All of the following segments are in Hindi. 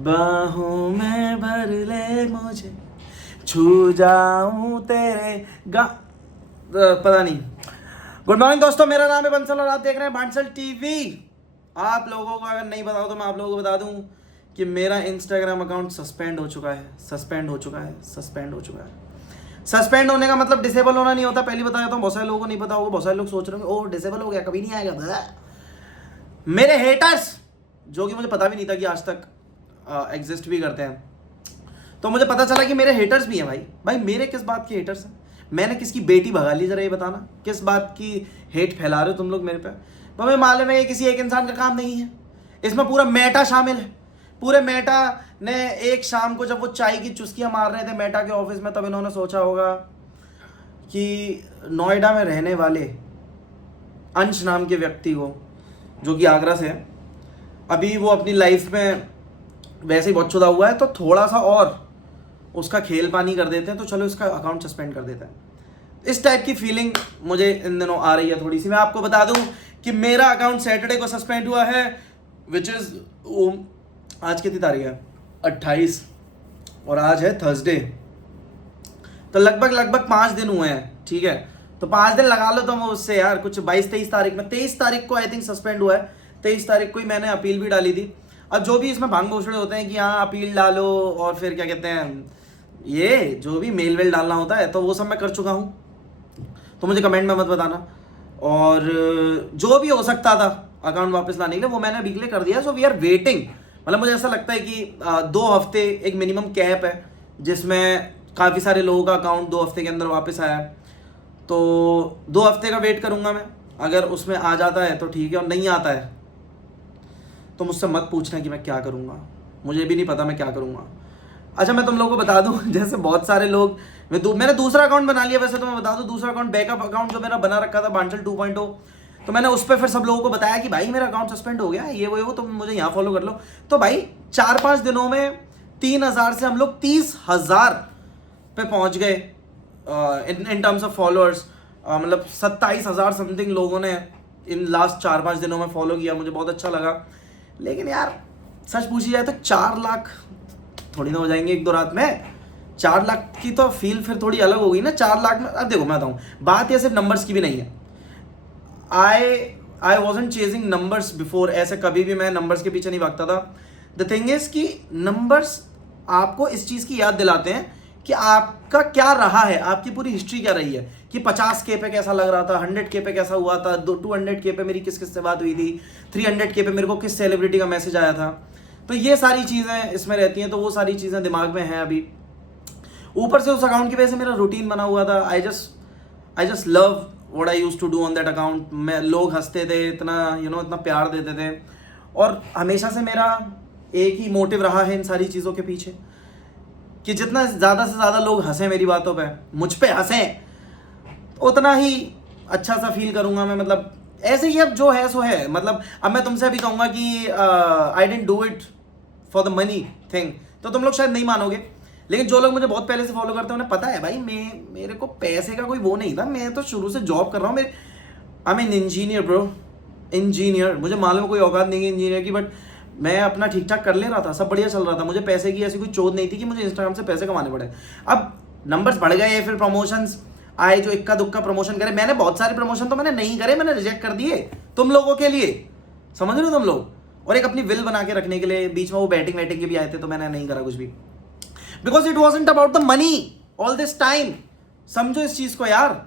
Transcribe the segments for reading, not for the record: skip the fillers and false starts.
बाहों में भर ले मुझे, छू जाऊं तेरे पता नहीं। गुड मॉर्निंग दोस्तों, मेरा नाम है बंसल और आप देख रहे हैं बांसल टीवी। आप लोगों को अगर नहीं बताओ तो मैं आप लोगों को बता दूं कि मेरा इंस्टाग्राम अकाउंट सस्पेंड हो चुका है। सस्पेंड होने का मतलब डिसेबल होना नहीं होता। पहली बता देता हूँ, बहुत सारे लोगों को नहीं पता होगा, बहुत सारे लोग सोच रहे होंगे ओह डिसेबल हो गया, कभी नहीं आएगा। मेरे हेटर्स, जो कि मुझे पता भी नहीं था कि आज तक एग्जिस्ट भी करते हैं, तो मुझे पता चला कि मेरे हेटर्स भी हैं। भाई मेरे किस बात के हेटर्स हैं? मैंने किसकी बेटी भगा ली, जरा ये बताना। किस बात की हेट फैला रहे हो तुम लोग मेरे पे? तो हमें मालूम है ये किसी एक इंसान का काम नहीं है, इसमें पूरा मेटा शामिल है। पूरे मेटा ने एक शाम को जब वो चाय की चुस्कियां मार रहे थे मेटा के ऑफिस में, तब इन्होंने सोचा होगा कि नोएडा में रहने वाले अंश नाम के व्यक्ति को, जो कि आगरा से है, अभी वो अपनी लाइफ में वैसे ही बहुत चुदा हुआ है, तो थोड़ा सा और उसका खेल पानी कर देते हैं, तो चलो इसका अकाउंट सस्पेंड कर देते हैं। इस टाइप की फीलिंग मुझे इन दिनों आ रही है थोड़ी सी। मैं आपको बता दूं कि मेरा अकाउंट सैटरडे को सस्पेंड हुआ है, विच इज़ आज कितनी तारीख है? 28, और आज है थर्सडे, तो लगभग 5 दिन हुए हैं। ठीक है, तो 5 दिन लगा लो तुम उससे यार। कुछ 22-23 तारीख में, 23 तारीख को आई थिंक सस्पेंड हुआ है। 23 तारीख को ही मैंने अपील भी डाली थी। अब जो भी इसमें भांग घोषणे होते हैं कि हाँ अपील डालो और फिर क्या कहते हैं, ये जो भी मेल वेल डालना होता है, तो वो सब मैं कर चुका हूँ, तो मुझे कमेंट में मत बताना। और जो भी हो सकता था अकाउंट वापस लाने के लिए वो मैंने अभी के लिए कर दिया। So we are waiting. मतलब मुझे ऐसा लगता है कि 2 हफ्ते एक मिनिमम कैप है, जिसमें काफ़ी सारे लोगों का अकाउंट 2 हफ्ते के अंदर वापस आया है। तो 2 हफ्ते का वेट करूँगा मैं। अगर उसमें आ जाता है तो ठीक है, और नहीं आता है तो मुझसे मत पूछना कि मैं क्या करूँगा, मुझे भी नहीं पता मैं क्या करूँगा। अच्छा, मैं तुम लोगों को बता दूं, जैसे बहुत सारे लोग, मैंने दूसरा अकाउंट बना लिया वैसे, तो मैं बता दूं दूसरा अकाउंट, बैकअप अकाउंट जो मेरा बना रखा था बांसल 2.0, तो मैंने उस पर फिर सब लोगों को बताया कि भाई मेरा अकाउंट सस्पेंड हो गया, ये वो तुम मुझे यहाँ फॉलो कर लो। तो भाई 4-5 दिनों में 3,000 से हम लोग 30,000 पे पहुँच गए इन टर्म्स ऑफ फॉलोअर्स। मतलब 27,000 समथिंग लोगों ने इन लास्ट 4-5 दिनों में फॉलो किया, मुझे बहुत अच्छा लगा। लेकिन यार सच पूछी जाए तो 4 लाख थोड़ी ना हो जाएंगे 1-2 रात में। 4 लाख की तो फील फिर थोड़ी अलग होगी ना। 4 लाख में, अब देखो मैं बताऊँ, बात ये सिर्फ नंबर्स की भी नहीं है। आई वॉजंट चेजिंग नंबर्स बिफोर, ऐसे कभी भी मैं नंबर्स के पीछे नहीं भागता था। द थिंग इज कि नंबर्स आपको इस चीज़ की याद दिलाते हैं कि आपका क्या रहा है, आपकी पूरी हिस्ट्री क्या रही है, कि 50K पे कैसा लग रहा था, 100K पे कैसा हुआ था, 200K पे मेरी किस किस से बात हुई थी, 300K पे मेरे को किस सेलिब्रिटी का मैसेज आया था। तो ये सारी चीज़ें इसमें रहती हैं, तो वो सारी चीज़ें दिमाग में हैं अभी। ऊपर से उस अकाउंट की वजह से मेरा रूटीन बना हुआ था। I just love what I used to do on that account. मैं, लोग हंसते थे, इतना इतना प्यार देते थे, और हमेशा से मेरा एक ही मोटिव रहा है इन सारी चीज़ों के पीछे, कि जितना ज़्यादा से ज़्यादा लोग हंसें मेरी बातों पे, मुझ पे हंसें, उतना ही अच्छा सा फील करूँगा मैं। मतलब ऐसे ही अब जो है सो है। मतलब अब मैं तुमसे अभी कहूँगा कि I didn't do it for the money thing, तो तुम लोग शायद नहीं मानोगे। लेकिन जो लोग मुझे बहुत पहले से फॉलो करते हैं उन्हें पता है भाई, मेरे को पैसे का कोई वो नहीं था। मैं तो शुरू से जॉब कर रहा हूँ। I am an engineer bro, engineer. मुझे मालूम है कोई औकात नहीं है इंजीनियर की, बट मैं अपना ठीक ठाक कर ले रहा था, सब बढ़िया चल रहा था। मुझे पैसे की ऐसी कोई चोट नहीं थी कि मुझे इंस्टाग्राम से पैसे कमाने पड़े। अब नंबर्स बढ़ गए, फिर प्रमोशंस आए जो इक्का दुक्का प्रमोशन करे। मैंने बहुत सारे प्रमोशन तो मैंने नहीं करे, मैंने रिजेक्ट कर दिए तुम लोगों के लिए, समझ रहे हो तुम लोग। और एक अपनी विल बना के रखने के लिए बीच में वो बैटिंग वैटिंग के भी आए थे, तो मैंने नहीं करा कुछ भी, because it wasn't about the money all this time. समझो इस चीज को यार।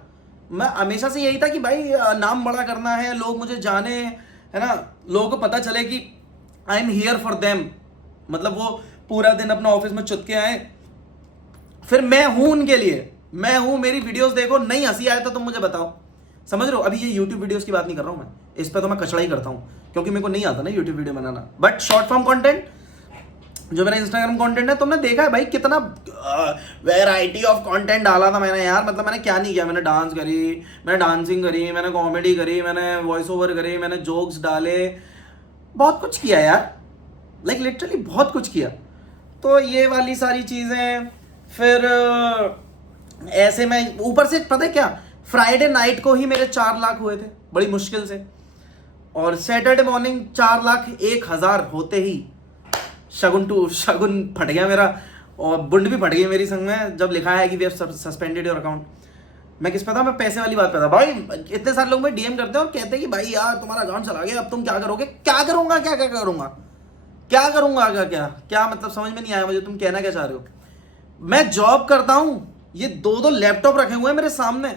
मैं हमेशा से यही था कि भाई नाम बड़ा करना है, लोग मुझे जाने, है ना, लोगों को पता चले कि I am here for them. मतलब वो पूरा दिन अपना ऑफिस में चुत के आए, फिर मैं हूं उनके लिए, मैं हूं। मेरी वीडियोस देखो, नहीं हंसी आए तो तुम मुझे बताओ, समझ रहे हो। अभी ये यूट्यूब वीडियोस की बात नहीं कर रहा हूं मैं, इस पर तो मैं कचड़ा ही करता हूं, क्योंकि मेरे को नहीं आता ना YouTube video banana. But short form content, जो मेरा इंस्टाग्राम कंटेंट है, तुमने देखा है भाई कितना वैरायटी ऑफ कंटेंट डाला था मैंने यार। मतलब मैंने क्या नहीं किया, मैंने डांस करी, मैंने डांसिंग करी, मैंने कॉमेडी करी, मैंने वॉइस ओवर करी, मैंने जोक्स डाले, बहुत कुछ किया यार, लाइक लिटरली बहुत कुछ किया। तो ये वाली सारी चीज़ें, फिर ऐसे में ऊपर से पता है क्या, फ्राइडे नाइट को ही मेरे 4 लाख हुए थे बड़ी मुश्किल से, और सैटरडे मॉर्निंग 4,01,000 होते ही शगुन फट गया मेरा, और बुंड भी फट गई मेरी संग में जब लिखा है कि we have suspended your account. मैं किस पे था, मैं पैसे वाली बात पे था भाई। इतने सारे लोग मुझे डीएम करते हैं और कहते हैं कि भाई यार तुम्हारा अकाउंट चला गया, अब तुम क्या करोगे? क्या करूंगा, क्या क्या करूंगा, क्या करूंगा, क्या क्या क्या मतलब समझ में नहीं आया मुझे, तुम कहना क्या चाह रहे हो? मैं जॉब करता हूं, ये 2 लैपटॉप रखे हुए हैं मेरे सामने,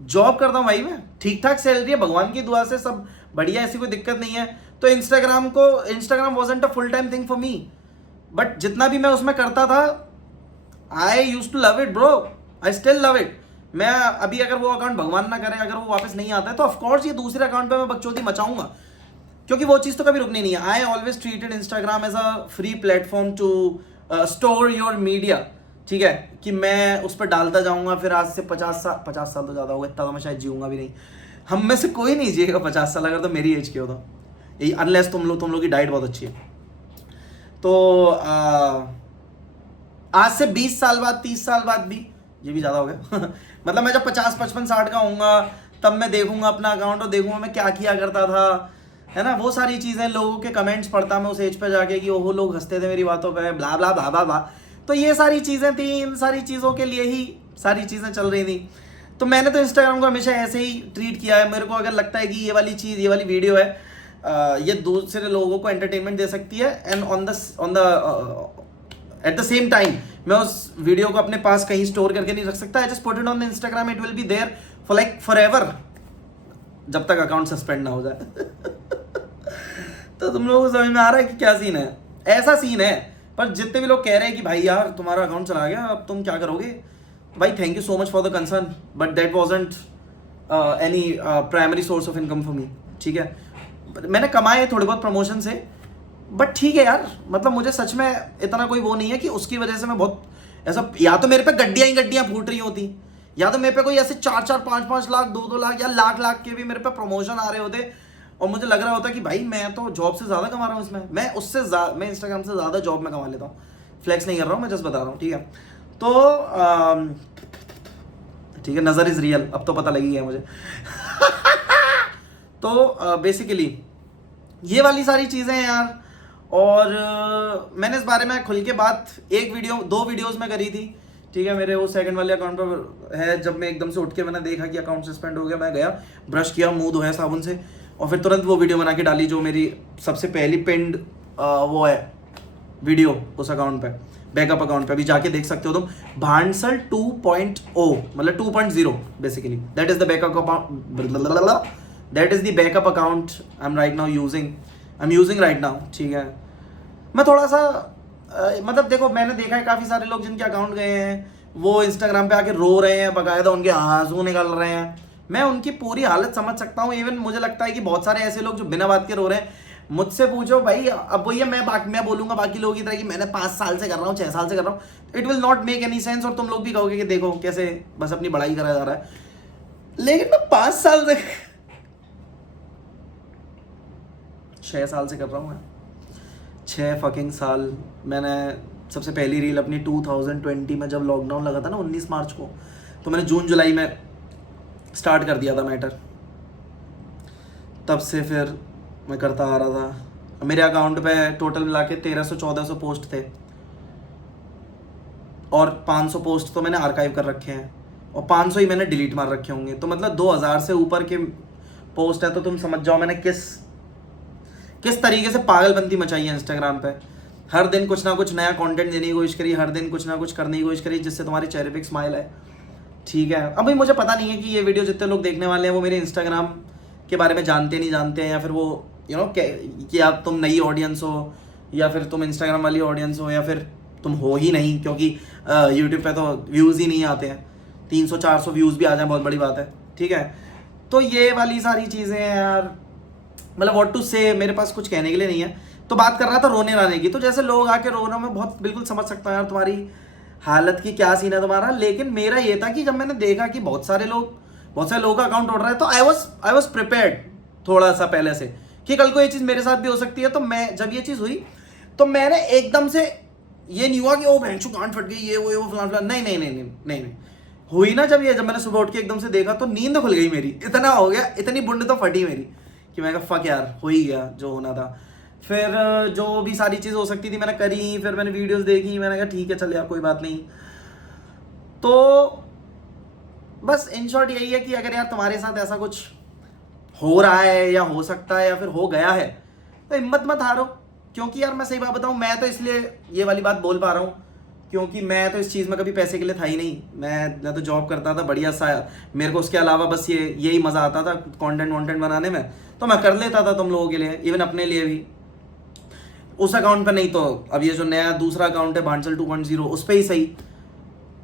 जॉब करता हूं भाई, मैं ठीक ठाक सैलरी है भगवान की दुआ से, सब बढ़िया, ऐसी कोई दिक्कत नहीं है। तो Instagram wasn't a full time thing for me, but जितना भी मैं उसमें करता था, I use to love it bro, I still love it. मैं अभी अगर वो अकाउंट भगवान ना करे, अगर वो वापस नहीं आता है, तो ऑफकोर्स ये दूसरे अकाउंट पे मैं बकचोदी मचाऊंगा, क्योंकि वो चीज़ तो कभी रुकनी नहीं है। I always treated Instagram as a free platform to store your media, ठीक है, कि मैं उस पर डालता जाऊंगा। फिर आज से 50 साल तो ज़्यादा होगा, इतना तो मैं शायद जीऊंगा भी नहीं, हम में से कोई नहीं जिएगा 50 साल, अगर तो मेरी एज के हो तो, यही अनलेस तुम लोग की डाइट बहुत अच्छी है। तो आज से 20 साल बाद, 30 साल बाद भी, ये भी ज़्यादा हो गया मतलब मैं जब 50, 55, 60 का होऊंगा, तब मैं देखूंगा अपना अकाउंट और देखूंगा मैं क्या किया करता था, है ना, वो सारी चीज़ें, लोगों के कमेंट्स पढ़ता मैं उस एज पे जाके कि ओहो लोग हंसते थे मेरी बातों पे, ब्ला ब्ला ब्ला ब्ला ब्ला। तो ये सारी चीज़ें थी, इन सारी चीज़ों के लिए ही सारी चीज़ें चल रही थी। तो मैंने तो इंस्टाग्राम को हमेशा ऐसे ही ट्रीट किया है। मेरे को अगर लगता है कि ये वाली चीज़, ये वाली वीडियो है, ये दूसरे लोगों को एंटरटेनमेंट दे सकती है, and on the at the same time मैं उस वीडियो को अपने पास कहीं स्टोर करके नहीं रख सकता। I just put it on the Instagram, it will be there for like forever, जब तक अकाउंट सस्पेंड ना हो जाए तो तुम लोगों को समझ में आ रहा है कि क्या सीन है? ऐसा सीन है। पर जितने भी लोग कह रहे हैं कि भाई यार तुम्हारा अकाउंट चला गया, अब तुम क्या करोगे, भाई thank you so much for the concern, but that wasn't any primary source of income for me, ठीक है। मैंने कमाए थोड़े बहुत प्रमोशन से, बट ठीक है यार, मतलब मुझे सच में इतना कोई वो नहीं है कि उसकी वजह से मैं बहुत ऐसा, या तो मेरे पे गड्डियाँ ही गड्डियाँ फूट रही होती, या तो मेरे पे कोई ऐसे 4-4, 5-5 लाख, 2-2 लाख या लाख के भी मेरे पे प्रमोशन आ रहे होते, और मुझे लग रहा होता कि भाई मैं तो जॉब से ज़्यादा कमा रहा हूँ इसमें, मैं इंस्टाग्राम से ज़्यादा जॉब में कमा लेता हूँ। फ्लेक्स नहीं कर रहा हूँ, मैं जस्ट बता रहा हूँ, ठीक है। तो ठीक है, नज़र इज़ रियल, अब तो पता लगी है मुझे तो बेसिकली ये वाली सारी चीज़ें हैं यार। और मैंने इस बारे में खुल के बात 2 वीडियोस में करी थी, ठीक है। मेरे वो सेकंड वाले अकाउंट पर है, जब मैं एकदम से उठ के मैंने देखा कि अकाउंट सस्पेंड हो गया, मैं गया, ब्रश किया, मुंह धोया साबुन से, और फिर तुरंत वो वीडियो बना के डाली, जो मेरी सबसे पहली पिंड वो है वीडियो उस अकाउंट पे, बैकअप अकाउंट पे। अभी जाके देख सकते हो तुम, भांसल 2.0 मतलब 2.0 basically, that is the backup account I am right now using right now, ठीक है। मैं थोड़ा सा मतलब देखो, मैंने देखा है काफ़ी सारे लोग जिनके अकाउंट गए हैं, वो इंस्टाग्राम पे आके रो रहे हैं, बाकायदा उनके आंसू निकल रहे हैं। मैं उनकी पूरी हालत समझ सकता हूँ। इवन मुझे लगता है कि बहुत सारे ऐसे लोग जो बिना बात के रो रहे हैं, मुझसे पूछो भाई, अब वही है, मैं बोलूंगा बाकी लोगों की तरह कि मैंने 5 साल से कर रहा हूँ, 6 साल से कर रहा हूँ, it will not make any sense, और तुम लोग भी कहोगे कि देखो कैसे बस अपनी बड़ाई करा जा रहा है। लेकिन मैं 5 साल से 6 साल से कर रहा हूँ, 6 फकिंग साल। मैंने सबसे पहली रील अपनी 2020 में, जब लॉकडाउन लगा था ना 19 मार्च को, तो मैंने जून जुलाई में स्टार्ट कर दिया था मैटर। तब से फिर मैं करता आ रहा था। मेरे अकाउंट पे टोटल मिला के 1300-1400 पोस्ट थे, और 500 पोस्ट तो मैंने आर्काइव कर रखे हैं, और 500 ही मैंने डिलीट मार रखे होंगे। तो मतलब 2000 से ऊपर के पोस्ट है, तो तुम समझ जाओ मैंने किस तरीके से पागलबंदी मचाई है इंस्टाग्राम पे। हर दिन कुछ ना कुछ नया कंटेंट देने की कोशिश करी, हर दिन कुछ ना कुछ करने की कोशिश करी जिससे तुम्हारे चेहरे पे एक स्माइल है, ठीक है। अब भाई मुझे पता नहीं है कि ये वीडियो जितने लोग देखने वाले हैं वो मेरे इंस्टाग्राम के बारे में जानते नहीं जानते हैं, या फिर वो कि आप तुम नई ऑडियंस हो, या फिर तुम इंस्टाग्राम वाली ऑडियंस हो, या फिर तुम हो ही नहीं, क्योंकि यूट्यूब पे तो व्यूज़ ही नहीं आते हैं। 300-400 व्यूज़ भी आ जाए बहुत बड़ी बात है, ठीक है। तो ये वाली सारी चीज़ें हैं यार, मतलब व्हाट टू से, मेरे पास कुछ कहने के लिए नहीं है। तो बात कर रहा था रोने राने की, तो जैसे लोग आके रो रहे हो, मैं बहुत बिल्कुल समझ सकता हूँ यार तुम्हारी हालत की, क्या सीन है तुम्हारा। लेकिन मेरा ये था कि जब मैंने देखा कि बहुत सारे लोगों का अकाउंट उड़ रहा है, तो आई वॉज प्रिपेयर्ड थोड़ा सा पहले से कि कल को ये चीज़ मेरे साथ भी हो सकती है। तो मैं जब ये चीज़ हुई, तो मैंने एकदम से ये नहीं हुआ कि ओ भैंचू गांठ फट गई, ये वो फलान, नहीं हुई ना। जब मैंने सुबह उठ के एकदम से देखा, तो नींद खुल गई मेरी, इतना हो गया, इतनी बुंड तो फटी मेरी कि मैं कहा फक यार, हो ही गया जो होना था। फिर जो भी सारी चीज़ हो सकती थी मैंने करी, फिर मैंने वीडियोस देखी, मैंने कहा ठीक है चल यार कोई बात नहीं। तो बस इन शॉर्ट यही है कि अगर यार तुम्हारे साथ ऐसा कुछ हो रहा है या हो सकता है या फिर हो गया है तो हिम्मत मत हारो। क्योंकि यार मैं सही बात बताऊं, मैं तो इसलिए ये वाली बात बोल पा रहा हूँ क्योंकि मैं तो इस चीज़ में कभी पैसे के लिए था ही नहीं। मैं तो जॉब करता था बढ़िया सा, मेरे को उसके अलावा बस यही मज़ा आता था कंटेंट वॉन्टेंट बनाने में, तो मैं कर लेता था तुम लोगों के लिए, इवन अपने लिए भी। उस अकाउंट पे नहीं तो अब ये जो नया दूसरा अकाउंट है भांचल 2.0 उस पर ही सही।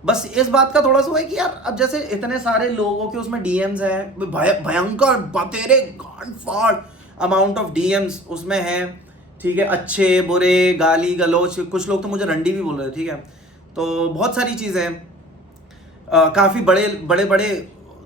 बस इस बात का थोड़ा सा है कि यार अब जैसे इतने सारे लोगों के उसमें डीएम्स हैं, भयंकर बतेरे गांड फाड़ अमाउंट ऑफ डीएम्स उसमें हैं, ठीक है, अच्छे बुरे गाली गलौच, कुछ लोग तो मुझे रंडी भी बोल रहे थे, ठीक है। तो बहुत सारी चीज़ें हैं, काफ़ी बड़े बड़े बड़े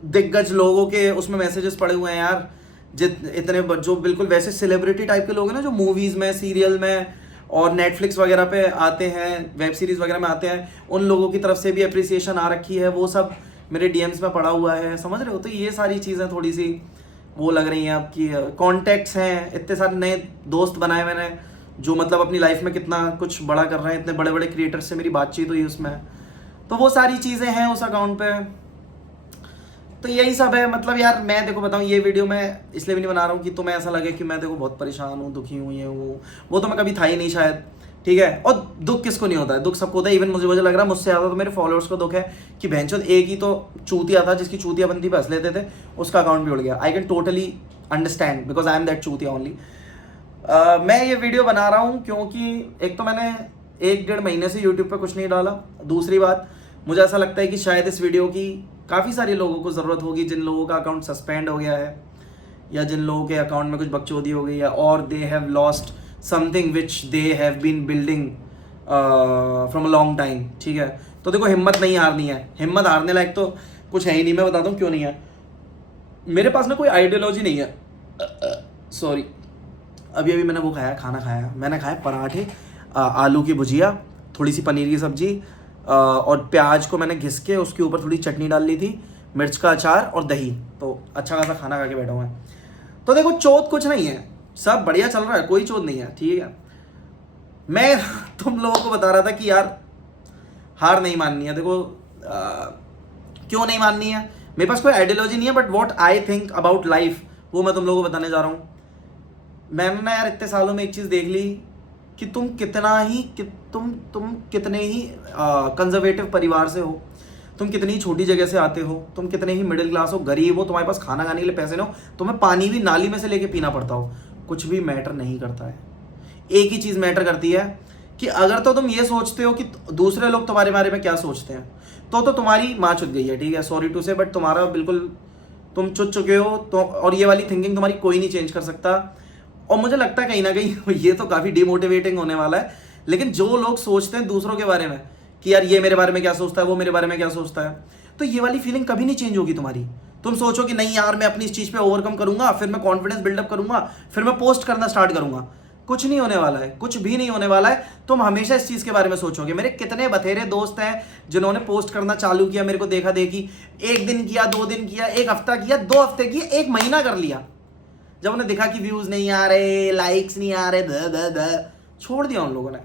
दिग्गज लोगों के उसमें मैसेजेस पड़े हुए हैं यार, इतने जो बिल्कुल वैसे सेलिब्रिटी टाइप के लोग हैं ना, जो मूवीज़ में सीरियल में और नेटफ्लिक्स वगैरह पे आते हैं, वेब सीरीज़ वगैरह में आते हैं, उन लोगों की तरफ से भी अप्रिसिएशन आ रखी है, वो सब मेरे डीएम्स में पड़ा हुआ है, समझ रहे हो। तो ये सारी चीज़ें थोड़ी सी वो लग रही हैं आपकी, कॉन्टैक्ट्स हैं, इतने सारे नए दोस्त बनाए मैंने जो मतलब अपनी लाइफ में कितना कुछ बड़ा कर रहे हैं, इतने बड़े बड़े क्रिएटर्स से मेरी बातचीत हुई उसमें, तो वो सारी चीज़ें हैं उस अकाउंट पे। तो यही सब है। मतलब यार मैं देखो बताऊँ, ये वीडियो मैं इसलिए भी नहीं बना रहा हूँ कि तुम्हें ऐसा लगे कि मैं देखो बहुत परेशान हूँ, दुखी हूँ, ये हूँ वो तो मैं कभी था ही नहीं शायद, ठीक है। और दुख किसको नहीं होता है, दुख सबको होता है। इवन मुझे लग रहा है मुझसे ज़्यादा तो मेरे फॉलोअर्स को दुख है कि भैंचोद एक ही तो चूतिया था जिसकी चूतिया बनती पे हंस लेते थे, उसका अकाउंट भी उड़ गया। I can totally understand because I am that चूतिया ओनली। मैं ये वीडियो बना रहा हूँ क्योंकि एक तो मैंने 1-1.5 महीने से यूट्यूब पर कुछ नहीं डाला, दूसरी बात मुझे ऐसा लगता है कि शायद इस वीडियो की काफ़ी सारे लोगों को ज़रूरत होगी जिन लोगों का अकाउंट सस्पेंड हो गया है, या जिन लोगों के अकाउंट में कुछ बकचोदी हो गई है, और they have lost something which they have been building from a long time, ठीक है। तो देखो हिम्मत नहीं हारनी है, हिम्मत हारने लायक तो कुछ है ही नहीं। मैं बताता हूँ क्यों नहीं है। मेरे पास ना कोई आइडियोलॉजी नहीं है, सॉरी। अभी मैंने वो खाया, खाना खाया, मैंने खाया पराठे, आलू की भुजिया, थोड़ी सी पनीर की सब्जी, और प्याज को मैंने घिस के उसके ऊपर थोड़ी चटनी डाल ली थी, मिर्च का अचार और दही। तो अच्छा खासा खाना खा के बैठा हुआ है। तो देखो चोट कुछ नहीं है, सब बढ़िया चल रहा है, कोई चोट नहीं है, ठीक है। मैं तुम लोगों को बता रहा था कि यार हार नहीं माननी है। देखो क्यों नहीं माननी है, मेरे पास कोई आइडियोलॉजी नहीं है, but what I think about life वो मैं तुम लोगों को बताने जा रहा हूँ। मैंने ना यार इतने सालों में एक चीज़ देख ली कि तुम कितने ही कंजर्वेटिव परिवार से हो, तुम कितनी ही छोटी जगह से आते हो, तुम कितने ही मिडिल क्लास हो, गरीब हो, तुम्हारे पास खाना खाने के लिए पैसे ना हो, तुम्हें पानी भी नाली में से लेके पीना पड़ता हो, कुछ भी मैटर नहीं करता है। एक ही चीज़ मैटर करती है कि अगर तो तुम ये सोचते हो कि दूसरे लोग तुम्हारे बारे में क्या सोचते हैं, तो तुम्हारी माँ चुत गई है, ठीक है, सॉरी टू से, बट तुम्हारा बिल्कुल तुम चुत चुके हो। तो और ये वाली थिंकिंग तुम्हारी कोई नहीं चेंज कर सकता। और मुझे लगता है कहीं ना कहीं ये तो काफ़ी डिमोटिवेटिंग होने वाला है, लेकिन जो लोग सोचते हैं दूसरों के बारे में कि यार ये मेरे बारे में क्या सोचता है, वो मेरे बारे में क्या सोचता है, तो ये वाली फीलिंग कभी नहीं चेंज होगी तुम्हारी। तुम सोचो कि नहीं यार मैं अपनी इस चीज़ पे ओवरकम करूंगा, फिर मैं कॉन्फिडेंस बिल्डअप करूंगा, फिर मैं पोस्ट करना स्टार्ट करूंगा। कुछ नहीं होने वाला है, कुछ भी नहीं होने वाला है। तुम हमेशा इस चीज़ के बारे में सोचोगे। मेरे कितने बथेरे दोस्त हैं जिन्होंने पोस्ट करना चालू किया, मेरे को देखा देखी, 1 दिन किया, 2 दिन किया, 1 हफ्ता किया, 2 हफ्ते किया, 1 महीना कर लिया। जब उन्हें देखा कि व्यूज़ नहीं आ रहे, लाइक्स नहीं आ रहे, छोड़ दिया उन लोगों ने।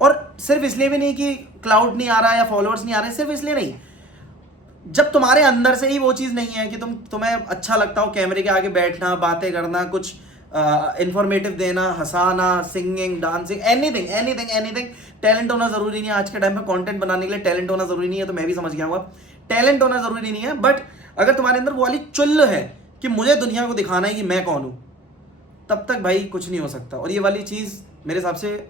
और सिर्फ इसलिए भी नहीं कि क्लाउड नहीं आ रहा या फॉलोअर्स नहीं आ रहे, सिर्फ इसलिए नहीं, जब तुम्हारे अंदर से ही वो चीज़ नहीं है कि तुम्हें अच्छा लगता हो कैमरे के आगे बैठना, बातें करना, कुछ इंफॉर्मेटिव देना, हंसाना, सिंगिंग, डांसिंग, एनीथिंग। टैलेंट होना ज़रूरी नहीं है आज के टाइम में, कंटेंट बनाने के लिए टैलेंट होना ज़रूरी नहीं है, तो मैं भी समझ गया हूँ अब टैलेंट होना ज़रूरी नहीं है। बट अगर तुम्हारे अंदर वो वाली चुल्ल है कि मुझे दुनिया को दिखाना है कि मैं कौन हूँ, तब तक भाई कुछ नहीं हो सकता। और ये वाली चीज़ मेरे हिसाब से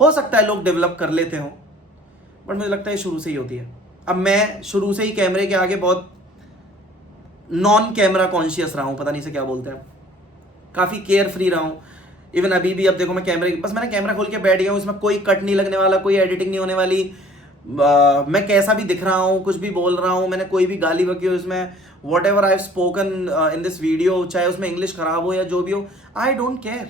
हो सकता है लोग डेवलप कर लेते हों, बट मुझे लगता है शुरू से ही होती है। अब मैं शुरू से ही कैमरे के आगे बहुत नॉन कैमरा कॉन्शियस रहा हूँ, पता नहीं से क्या बोलते हैं, काफ़ी केयर फ्री रहा हूँ। इवन अभी भी अब देखो मैं मैंने कैमरा खोल के बैठ गया हूँ, इसमें कोई कट नहीं लगने वाला, कोई एडिटिंग नहीं होने वाली। मैं कैसा भी दिख रहा हूँ, कुछ भी बोल रहा हूँ, मैंने कोई भी गाली बकी हो इसमें, what ever I have spoken in this video, चाहे उसमें इंग्लिश खराब हो या जो भी हो, आई डोंट केयर।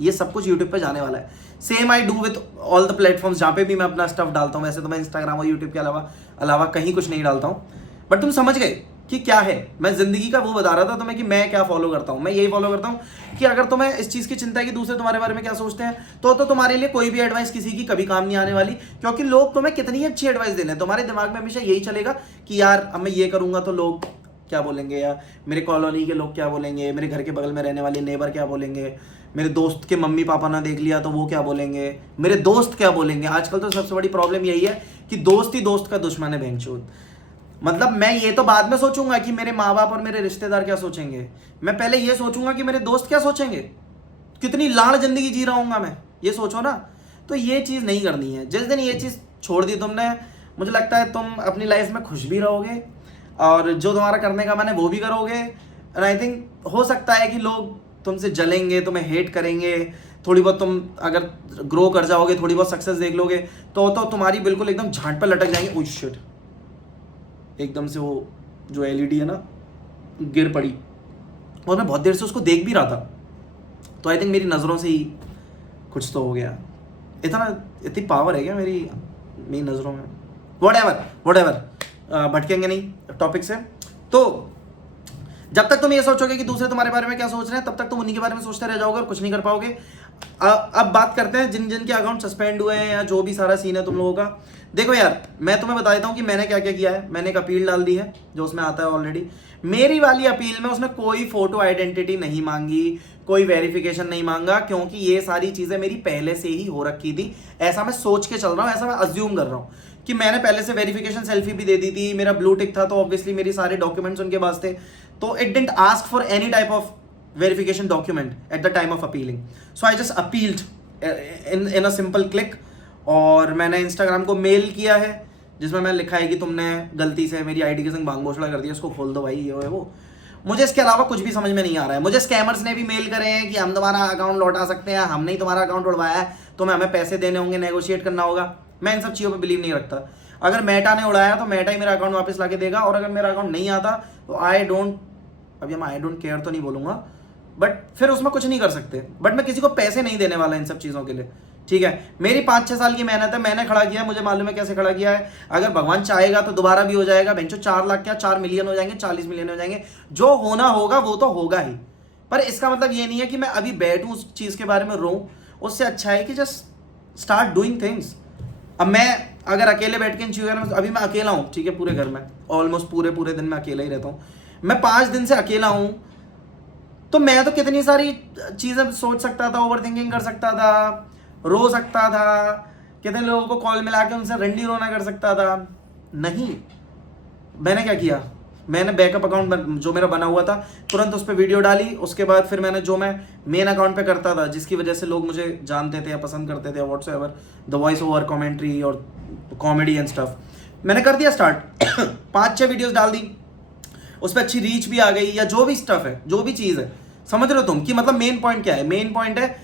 ये सब कुछ यूट्यूब पे जाने वाला है। Same I do with all the platforms जहाँ पे भी मैं अपना स्टफ डालता हूँ। वैसे तो मैं इंस्टाग्राम और यूट्यूब के अलावा कहीं कुछ नहीं डालता हूँ, बट तुम समझ गए कि क्या है, मैं जिंदगी का वो बता रहा था तुम्हें कि मैं क्या फॉलो करता हूँ। मैं यही फॉलो करता हूँ कि अगर तुम्हें इस चीज़ की चिंता है कि दूसरे तुम्हारे बारे में क्या सोचते हैं, तो तुम्हारे लिए कोई भी एडवाइस किसी की कभी काम नहीं आने वाली, क्योंकि लोग तुम्हें कितनी अच्छी एडवाइस दे रहे हैं, तुम्हारे दिमाग में हमेशा यही चलेगा कि यार अब मैं ये करूँगा तो लोग क्या बोलेंगे, या मेरे कॉलोनी के लोग क्या बोलेंगे, मेरे घर के बगल में रहने वाले नेबर क्या बोलेंगे, मेरे दोस्त के मम्मी पापा ना देख लिया तो वो क्या बोलेंगे, मेरे दोस्त क्या बोलेंगे। आजकल तो सबसे बड़ी प्रॉब्लम यही है कि दोस्त ही दोस्त का दुश्मन है बेंचूद। मतलब मैं ये तो बाद में सोचूंगा कि मेरे माँ बाप और मेरे रिश्तेदार क्या सोचेंगे, मैं पहले ये सोचूंगा कि मेरे दोस्त क्या सोचेंगे, कितनी लाड़ जिंदगी जी रहा हूँ मैं, ये सोचो ना। तो ये चीज़ नहीं करनी है। जिस दिन ये चीज़ छोड़ दी तुमने, मुझे लगता है तुम अपनी लाइफ में खुश भी रहोगे और जो तुम्हारा करने का मन है वो भी करोगे। एंड आई थिंक हो सकता है कि लोग तुमसे जलेंगे, तुम्हें हेट करेंगे, थोड़ी बहुत तुम अगर ग्रो कर जाओगे, थोड़ी बहुत सक्सेस देख लोगे तो तुम्हारी बिल्कुल एकदम झांट पर लटक जाएंगे। ओह शिट, एकदम से वो जो एलईडी है ना गिर पड़ी, और मैं बहुत देर से उसको देख भी रहा था, तो आई थिंक मेरी नज़रों से ही कुछ तो हो गया। इतनी पावर है क्या मेरी नज़रों में। वट एवर भटकेंगे नहीं टॉपिक से। तो जब तक तुम ये सोचोगे कि दूसरे तुम्हारे बारे में क्या सोच रहे हैं, तब तक तुम उन्हीं के बारे में सोचते रह जाओगे और कुछ नहीं कर पाओगे। अब बात करते हैं जिन जिन के अकाउंट सस्पेंड हुए हैं या जो भी सारा सीन है तुम लोगों का। देखो यार, मैं तुम्हें बता देता हूँ कि मैंने क्या क्या किया है। मैंने एक अपील डाल दी है जो उसमें आता है ऑलरेडी। मेरी वाली अपील में उसने कोई फोटो आइडेंटिटी नहीं मांगी, कोई वेरिफिकेशन नहीं मांगा, क्योंकि ये सारी चीज़ें मेरी पहले से ही हो रखी थी। ऐसा मैं सोच के चल रहा हूँ, ऐसा मैं अज्यूम कर रहा हूँ कि मैंने पहले से वेरिफिकेशन सेल्फी भी दे दी थी, मेरा ब्लू टिक था, तो ऑब्वियसली मेरे सारे डॉक्यूमेंट्स उनके पास थे, तो it didn't ask for any type of verification document at the time of appealing. So I just appealed in a simple click, और मैंने इंस्टाग्राम को मेल किया है जिसमें मैं लिखा है कि तुमने गलती से मेरी आईडी के संग भांग घोषणा कर दिया, इसको खोल दो भाई, ये वो। मुझे इसके अलावा कुछ भी समझ में नहीं आ रहा है। मुझे स्कैमर्स ने भी मेल करे हैं कि हम तुम्हारा अकाउंट लौटा सकते हैं, हमने ही तुम्हारा अकाउंट उड़वाया है, तुम्हें हमें पैसे देने होंगे, नेगोशिएट करना होगा। मैं इन सब चीज़ों पर बिलीव नहीं रखता। अगर मेटा ने उड़ाया तो मेटा ही मेरा अकाउंट वापस ला के देगा, और अगर मेरा अकाउंट नहीं आता तो आई डोंट केयर तो नहीं बोलूँगा, बट फिर उसमें कुछ नहीं कर सकते। बट मैं किसी को पैसे नहीं देने वाला इन सब चीज़ों के लिए, ठीक है। मेरी 5-6 साल की मेहनत है, मैंने खड़ा किया है, मुझे मालूम है कैसे खड़ा किया है। अगर भगवान चाहेगा तो दोबारा भी हो जाएगा। बेंचो 4 लाख क्या 4 मिलियन हो जाएंगे, 40 मिलियन हो जाएंगे, जो होना होगा वो तो होगा ही। पर इसका मतलब ये नहीं है कि मैं अभी बैठूँ उस चीज़ के बारे में रोऊं। उससे अच्छा है कि जस्ट स्टार्ट डूइंग थिंग्स। अब मैं अगर अकेले बैठ के इन चीज़ों में, अभी मैं अकेला हूँ, ठीक है, पूरे घर में ऑलमोस्ट पूरे दिन में अकेला ही रहता हूँ। मैं 5 दिन से अकेला हूँ, तो मैं तो कितनी सारी चीज़ें सोच सकता था, ओवर थिंकिंग कर सकता था, रो सकता था, कितने लोगों को कॉल मिला के उनसे रंडी रोना कर सकता था। नहीं, मैंने क्या किया, मैंने बैकअप अकाउंट जो मेरा बना हुआ था तुरंत उस पर वीडियो डाली। उसके बाद फिर मैंने जो मैं मेन अकाउंट पे करता था, जिसकी वजह से लोग मुझे जानते थे या पसंद करते थे, whatsoever the voice over commentary और कॉमेडी एंड स्टफ, मैंने कर दिया स्टार्ट। 5-6 वीडियोज़ डाल दी, उस पर अच्छी रीच भी आ गई, या जो भी स्टफ है, जो भी चीज़ है, समझ रहे हो तुम कि मतलब मेन पॉइंट क्या है। मेन पॉइंट है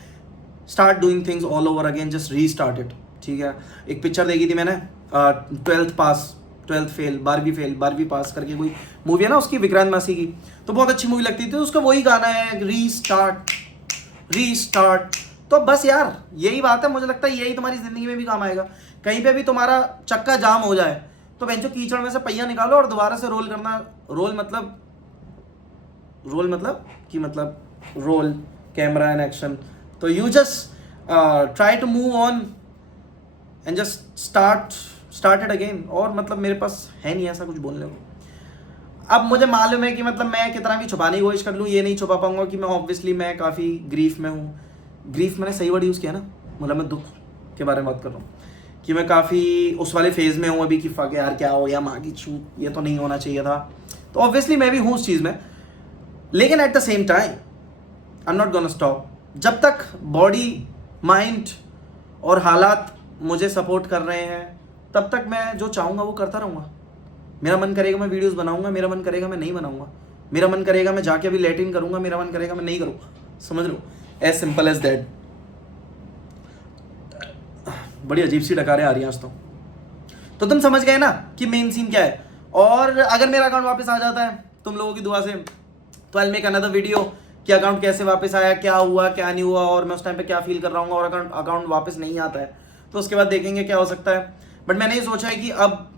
start doing things all over again, just restart it, ठीक है। एक पिक्चर देखी थी मैंने, 12th फेल 12वीं पास करके कोई मूवी है ना उसकी, विक्रांत मासी की, तो बहुत अच्छी मूवी लगती थी। उसका वही गाना है, रीस्टार्ट। तो बस यार यही बात है, मुझे लगता है यही तुम्हारी जिंदगी में भी काम आएगा। कहीं पे भी तुम्हारा चक्का जाम हो जाए तो बेंचो कीचड़ में से पहिया निकालो और दोबारा से रोल करना। Roll camera and action. तो you just try to move on and just start it again. और मतलब मेरे पास है नहीं ऐसा कुछ बोलने को। अब मुझे मालूम है कि मतलब मैं कितना भी छुपाने की कोशिश कर लूँ, ये नहीं छुपा पाऊंगा कि मैं काफ़ी ग्रीफ में हूँ। ग्रीफ मैंने सही वर्ड यूज़ किया ना, मतलब मैं दुख के बारे में बात कर रहा हूँ कि मैं काफ़ी उस वाले फेज़ में हूँ अभी कि फक यार क्या हो गया, माँ की छूट, ये तो नहीं होना चाहिए था। तो ऑब्वियसली मैं भी हूँ उस चीज़ में, लेकिन at the same time I am not gonna stop. जब तक बॉडी, माइंड और हालात मुझे सपोर्ट कर रहे हैं तब तक मैं जो चाहूँगा वो करता रहूँगा। मेरा मन करेगा मैं वीडियोस बनाऊँगा, मेरा मन करेगा मैं नहीं बनाऊँगा, मेरा मन करेगा मैं जाके अभी लैट्रिन करूँगा, मेरा मन करेगा मैं नहीं करूँगा। समझ लो, एज सिंपल एज दैट। बड़ी अजीब सी डकारें आ रही हैं आज तो तुम समझ गए ना कि मेन सीन क्या है। और अगर मेरा अकाउंट वापस आ जाता है तुम लोगों की दुआ से, तो I will make another video कि अकाउंट कैसे वापस आया, क्या हुआ क्या नहीं हुआ, और मैं उस टाइम पे क्या फील कर रहा हूँ। और अकाउंट वापस नहीं आता है तो उसके बाद देखेंगे क्या हो सकता है। बट मैंने ये सोचा है कि अब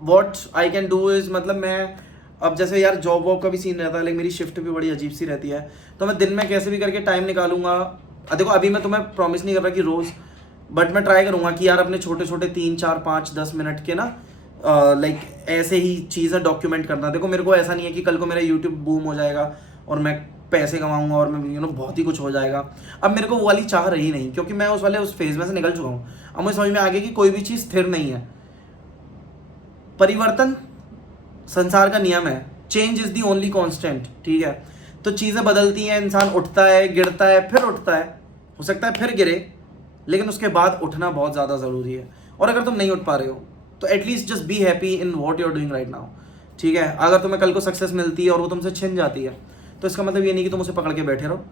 what I can do is, मतलब मैं अब जैसे यार जॉब वॉब का भी सीन रहता है, लेकिन मेरी शिफ्ट भी बड़ी अजीब सी रहती है, तो मैं दिन में कैसे भी करके टाइम निकालूंगा। देखो अभी मैं तुम्हें प्रॉमिस नहीं कर रहा कि रोज़, बट मैं ट्राई करूँगा कि यार अपने छोटे छोटे 3 4 5 10 मिनट के ना लाइक ऐसे ही चीज़ें डॉक्यूमेंट करना। देखो मेरे को ऐसा नहीं है कि कल को मेरा यूट्यूब बूम हो जाएगा और मैं पैसे कमाऊंगा और मैं बहुत ही कुछ हो जाएगा। अब मेरे को वो वाली चाह रही नहीं, क्योंकि मैं उस फेज में से निकल चुका हूँ। अब मुझे समझ में आ गया कि कोई भी चीज़ स्थिर नहीं है, परिवर्तन संसार का नियम है, change is the only constant, ठीक है। तो चीज़ें बदलती हैं, इंसान उठता है, गिरता है, फिर उठता है, हो सकता है फिर गिरे, लेकिन उसके बाद उठना बहुत ज़्यादा ज़रूरी है। और अगर तुम नहीं उठ पा रहे हो तो at least just be happy in what you are doing right now, ठीक है। अगर तुम्हें कल को सक्सेस मिलती है और वो तुमसे छिन जाती है, तो इसका मतलब ये नहीं कि तुम उसे पकड़ के बैठे रहो।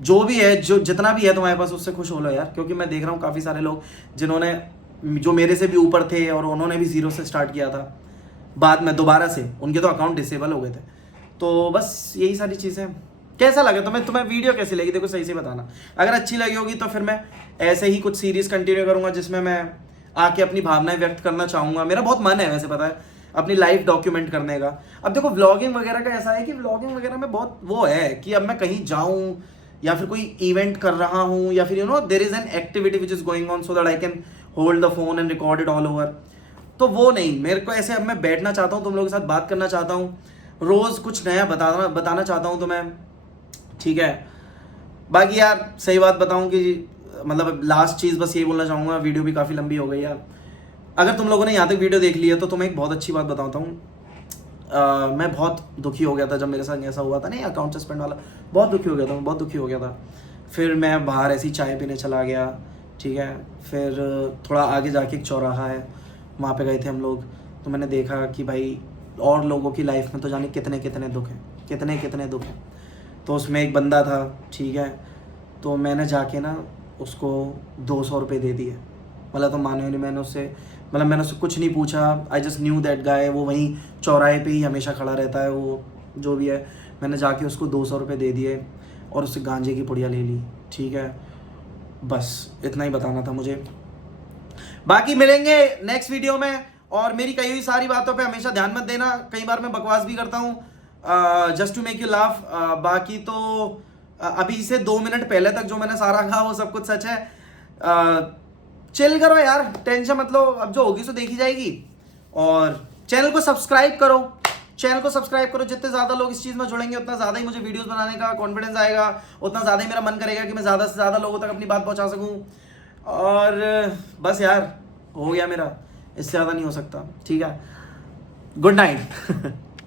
जो भी है, जो जितना भी है तुम्हारे पास, उससे खुश हो लो यार। क्योंकि मैं देख रहा हूँ काफ़ी सारे लोग जिन्होंने, जो मेरे से भी ऊपर थे और उन्होंने भी जीरो से स्टार्ट किया था, बाद में दोबारा से उनके तो अकाउंट डिसेबल हो गए थे। तो बस यही सारी चीज़ें। कैसा लगे तुम्हें वीडियो कैसी लगी, देखो सही से बताना। अगर अच्छी लगी होगी तो फिर मैं ऐसे ही कुछ सीरीज़ कंटिन्यू करूँगा जिसमें मैं आके अपनी भावनाएं व्यक्त करना चाहूँगा। मेरा बहुत मन है वैसे, पता है, अपनी लाइफ डॉक्यूमेंट करने का। अब देखो व्लॉगिंग वगैरह का ऐसा है कि व्लॉगिंग वगैरह में बहुत वो है कि अब मैं कहीं जाऊँ या फिर कोई इवेंट कर रहा हूँ या फिर there is an activity which is going on so that I can hold the phone and record it all over. तो वो नहीं, मेरे को ऐसे अब मैं बैठना चाहता हूँ, तुम लोगों के साथ बात करना चाहता हूँ, रोज़ कुछ नया बताना चाहता हूँ तुम्हें, ठीक है। बाकी यार सही बात बताऊँ कि मतलब लास्ट चीज़ बस यही बोलना चाहूँगा, वीडियो भी काफ़ी लंबी हो गई यार। अगर तुम लोगों ने यहाँ तक वीडियो देख ली है तो तुम्हें एक बहुत अच्छी बात बताता हूँ। मैं बहुत दुखी हो गया था जब मेरे साथ ऐसा हुआ था, नहीं अकाउंट सस्पेंड वाला, बहुत दुखी हो गया था, मैं बहुत दुखी हो गया था। फिर मैं बाहर ऐसी चाय पीने चला गया, ठीक है। फिर थोड़ा आगे जाके एक चौराहा है, वहाँ पे गए थे हम लोग। तो मैंने देखा कि भाई और लोगों की लाइफ में तो जाने कितने कितने दुख हैं, कितने कितने दुख हैं। तो उसमें एक बंदा था, ठीक है। तो मैंने जाके ना उसको 200 रुपये दे दिए। मतलब तो मानो नहीं, मैंने उससे कुछ नहीं पूछा। I just knew that guy, वो वहीं चौराहे पे ही हमेशा खड़ा रहता है, वो जो भी है। मैंने जाके उसको 200 रुपये दे दिए और उससे गांजे की पुड़िया ले ली, ठीक है। बस इतना ही बताना था मुझे। बाकी मिलेंगे नेक्स्ट वीडियो में। और मेरी कही हुई सारी बातों पे हमेशा ध्यान मत देना, कई बार मैं बकवास भी करता हूँ just to make you laugh. बाकी तो अभी से 2 मिनट पहले तक जो मैंने सारा कहा वो सब कुछ सच है। चिल करो यार, टेंशन मत लो, अब जो होगी सो देखी जाएगी। और चैनल को सब्सक्राइब करो, जितने ज़्यादा लोग इस चीज़ में जुड़ेंगे उतना ज़्यादा ही मुझे वीडियोस बनाने का कॉन्फिडेंस आएगा, उतना ज़्यादा ही मेरा मन करेगा कि मैं ज़्यादा से ज़्यादा लोगों तक अपनी बात पहुंचा सकूं। और बस यार हो गया मेरा, इससे ज़्यादा नहीं हो सकता, ठीक है। Good night.